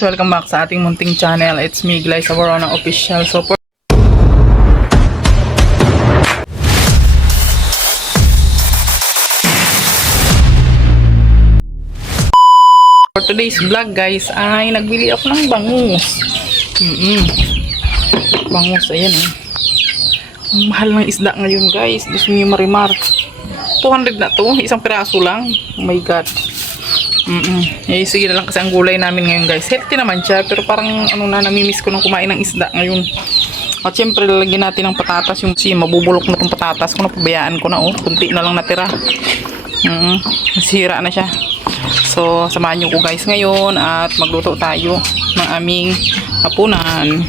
Welcome back sa ating munting channel. It's me, Glyza Warona Official. So for today's vlog guys ay nagbili ako ng bangus. Bangus, ayan eh. Ang mahal ng isda ngayon guys. Gusto niyo marimar. 200 na to, isang piraso lang. Oh my god. Sige na lang kasi ang gulay namin ngayon guys. Healthy naman siya pero parang namimiss ko nang kumain ng isda ngayon. At syempre lalagyan natin ng patatas. Yung mabubulok na itong patatas ko, napabayaan ko na kunti na lang natira. Nasira na siya. So samahan nyo ko guys ngayon at magluto tayo ng aming hapunan.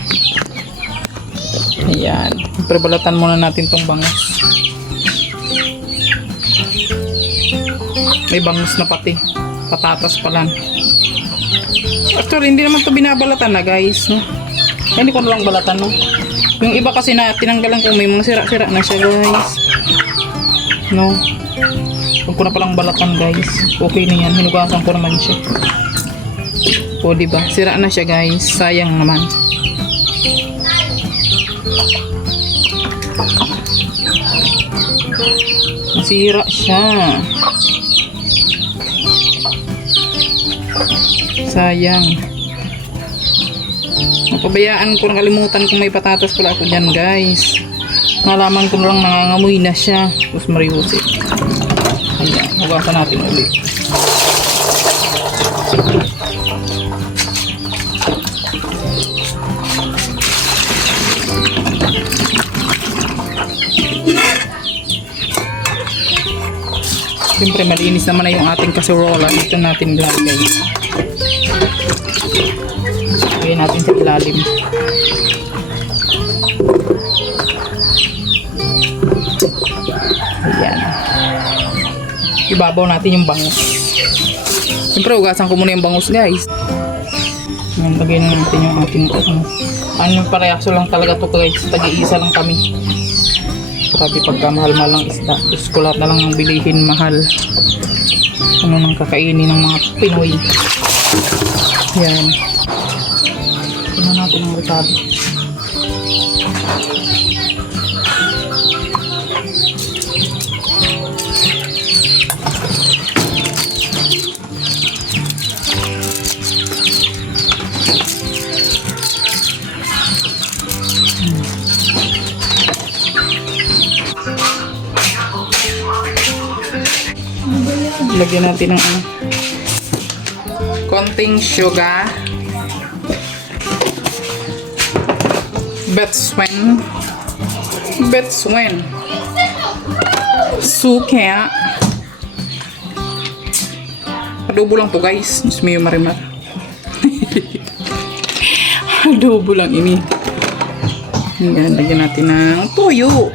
Ayan, balatan muna natin tong bangus. May bangus na pati, patatas pa lang. Actually hindi naman to binabalatan na guys, no? Hindi ko na lang balatan, no? Yung iba kasi na tinanggalan ko, may mga sira-sira na siya guys, no? Huwag ko na palang balatan guys. Okay na yan, hinugasan ko naman siya. O diba, sira na siya guys, sayang naman. Nasira siya. Sayang. Napabayaan ko, nakalimutan kung may patatas pala ako dyan guys. Nalaman ko lang nangangamoy na siya. Tapos mariusip. Ayan, hugasan natin ulit. Siyempre malinis naman na yung ating kaserola. Dito natin ilagay. Lagay natin sa ilalim. Ayan. Ibabaw natin yung bangus. Siyempre ugasan ko muna yung bangus guys. Ayan, lagay na natin yung ating yung parehaso lang talaga to guys. Tag-iisa lang kami. Sabi pagka mahal-mahal ng isda, gusto ko lahat na lang ng bilihin mahal. Ano nang kakainin ng mga Pinoy. Yan. Ito natin ang ricado. Lagyan natin ng konting sugar, betswen, suka. Adobo lang to guys, mas may marimar. Adobo lang ini. Yan, lagyan natin ng toyo.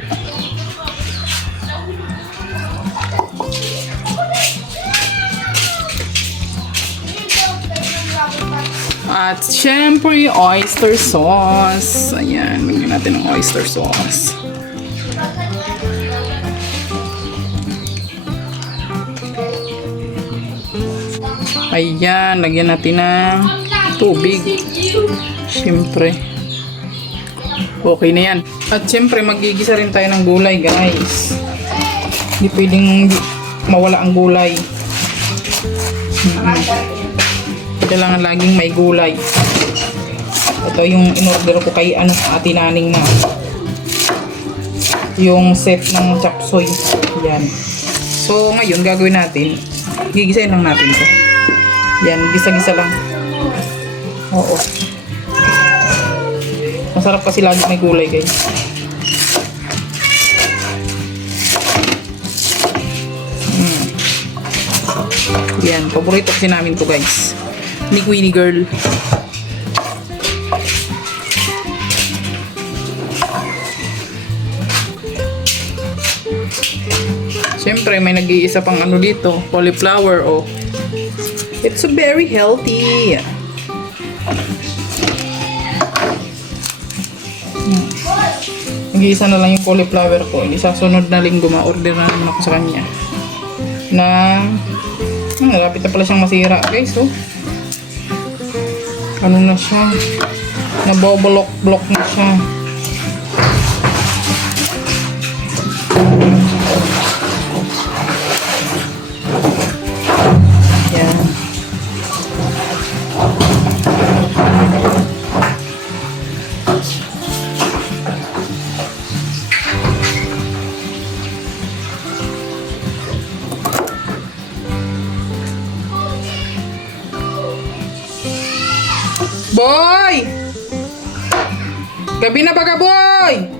At syempre, oyster sauce. Ayan, lagyan natin ng oyster sauce. Ayan, lagyan natin ng tubig. Syempre. Okay na yan. At syempre, magigisa rin tayo ng gulay, guys. Hindi pwedeng mawala ang gulay. Kailangan laging may gulay. Ito yung in-order ko kay Ate Naning na yung set ng chop suey. Yan. So ngayon gagawin natin, gigisahin lang natin to. Yan, gisa-gisa lang. Oo. Masarap kasi lagi may gulay guys. Yan, paborito kasi namin to guys. Ni Queenie girl. Siyempre may nag-iisa pang dito, cauliflower. It's very healthy. Nag-iisa na lang yung cauliflower ko. Sa sunod na linggo ma-order na naman ako sa kanya. Malapit na pala siyang masira guys. ano na siya, nabobulok-blok na siya. Yan. Boy! Gabi na ba ka, boy?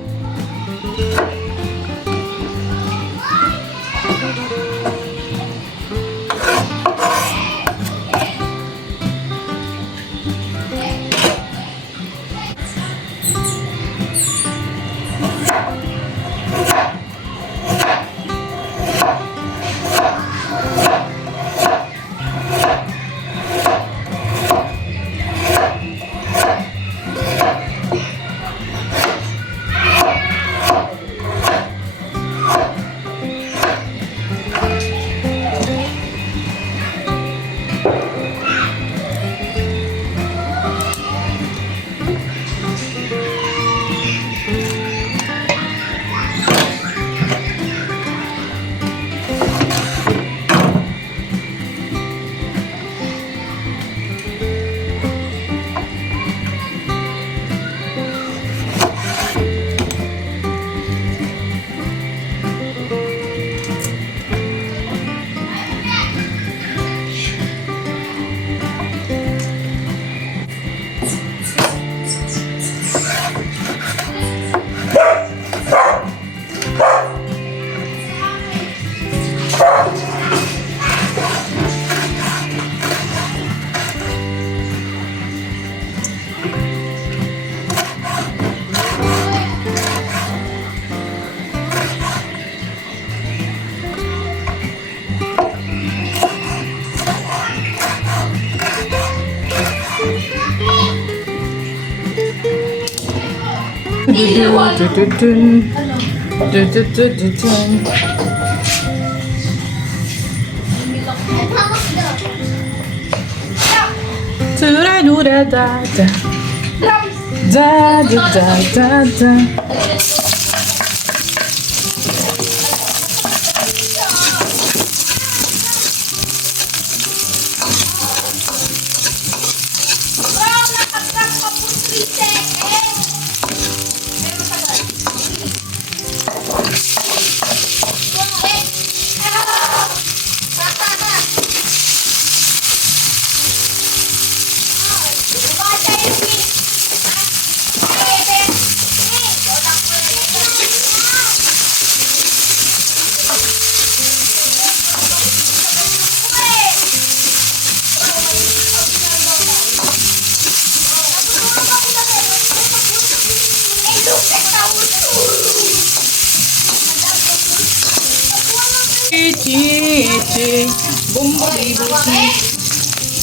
Chichi, bumbulibusi,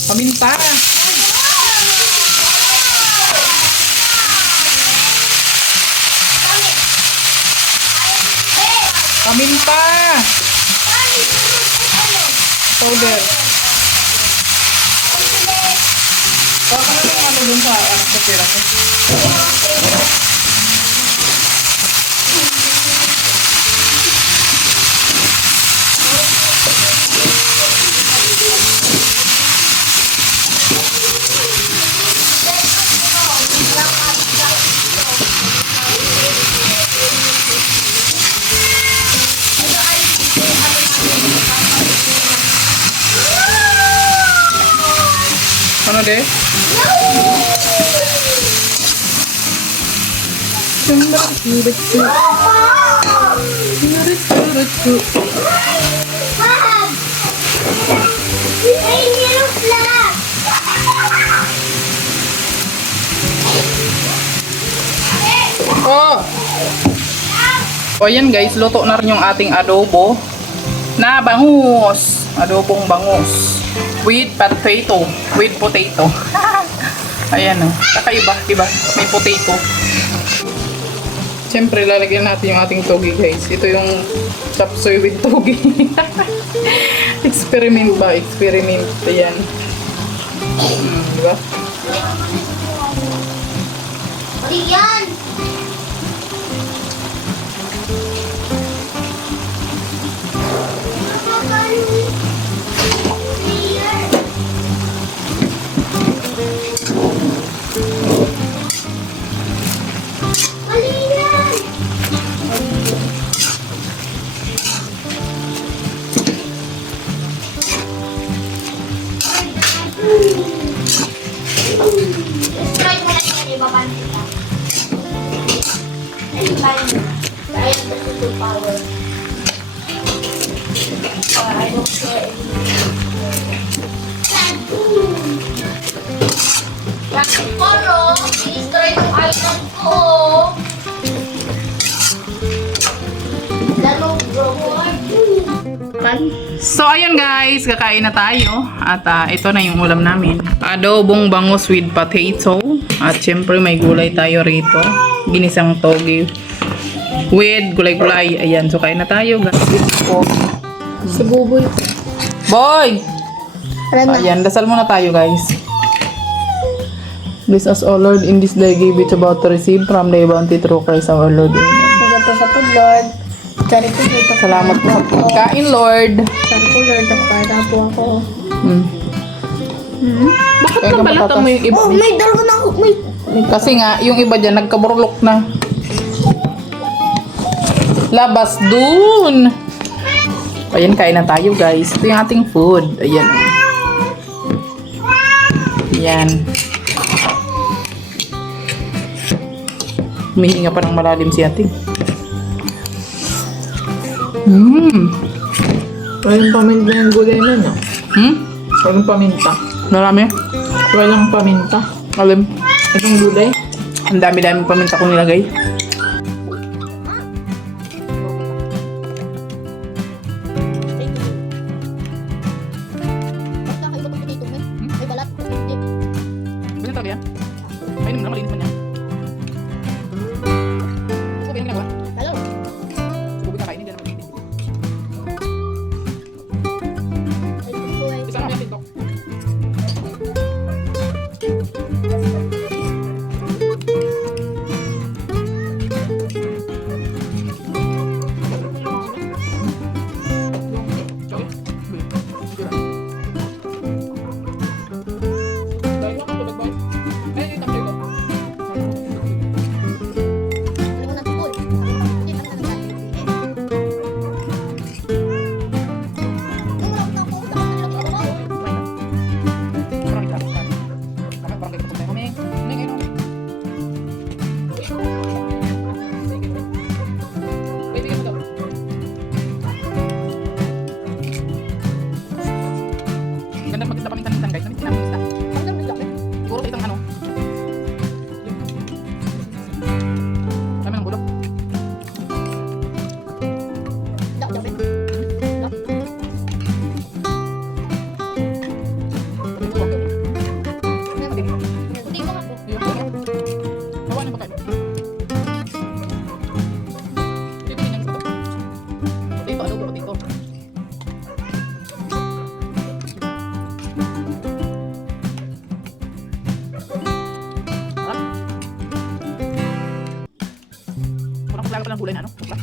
paminta. Paminta. Powder. Baka na lang ano dun sa pera ko. Ano de? Oh! O yan guys, luto na rin yung ating adobo na bangus. Adobong bangus. With potato. With potato. Ayan o. Kakaiba, diba? May potato. Siyempre, lalagyan natin yung ating togi guys. Ito yung chop suey with togi. Experiment ba? Experiment. Ayan. Diba? Mali yan! Mali yan! Try mo lang yan, ibabansin ka. Ayun ba yun? Kaya the superpower. I don't care Bakit ko, no? I-destroy yung item ko. Lalo, bro. So, ayun guys, kakain na tayo. At ito na yung ulam namin. Adobong bangus with potato. At syempre may gulay tayo rito. Ginisang togi with gulay-gulay. Ayan, so kain na tayo guys. Si Buboy. Boy! Tara na. Ayan, dasal muna tayo guys. Bless us, O Lord, in this day give it about to receive from thy bounty through Christ our Lord. Amen. Salamat po sa food, Lord. Sorry po dito. Salamat po sa pagkain, Lord. Sorry po, Lord. Nakakain po ako. Bakit Kaya nabalatan mo yung iba? Oh, may dalawa na ako. May... Kasi nga, yung iba dyan, nagkaburlok na. Labas dun! Ayan, kain na tayo guys. Ito yung ating food. Ayan. Ayan. Humihinga pa ng malalim si ate. Walang paminta yung gulay na, no? Walang paminta. Marami. Walang paminta. Alam. Itong gulay. Ang dami-dami paminta ko nilagay. May balat. Ganyan talaga yan? Ayun mo na, malinis man yan. So, ganyan ginagawa. Hello. Subukin na kainin, dyan naman kainin. Ay, Buboy. Isa na yung TikTok. Ano mo na tukol? Hindi, ano ka nagsabi? Wala ko na po. Tapos na nilang trabaho. Ganda mag-isda paminsan-minsan guys. Namitin namin isda. Ang dami nila. Puro sa isang ano. Dami ng bulok. Dak, dak, dak. Dak. Hindi ko nga po. Nawa ng pagkain. Dito din yung isda. Potato, adobo, potato. Parang laga pa ng gulay na ano? Okra.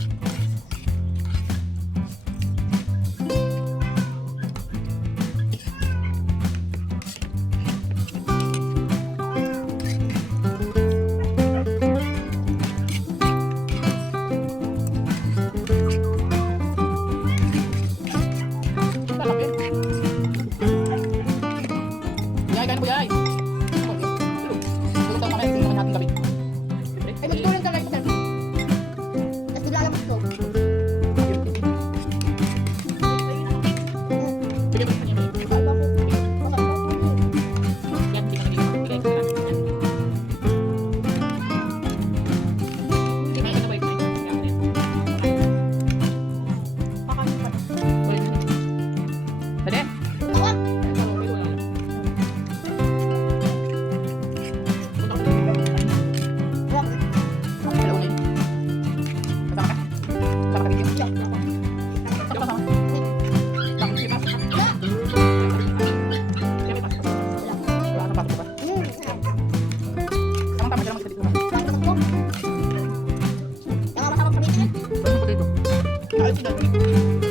Lalaki. Buyay, kain na buyay. Tulog tayo mamaya, tingnan naman natin gabi. Siyempre. Ay, magtulong ka lang po. Tapos bigla lang Bakit na?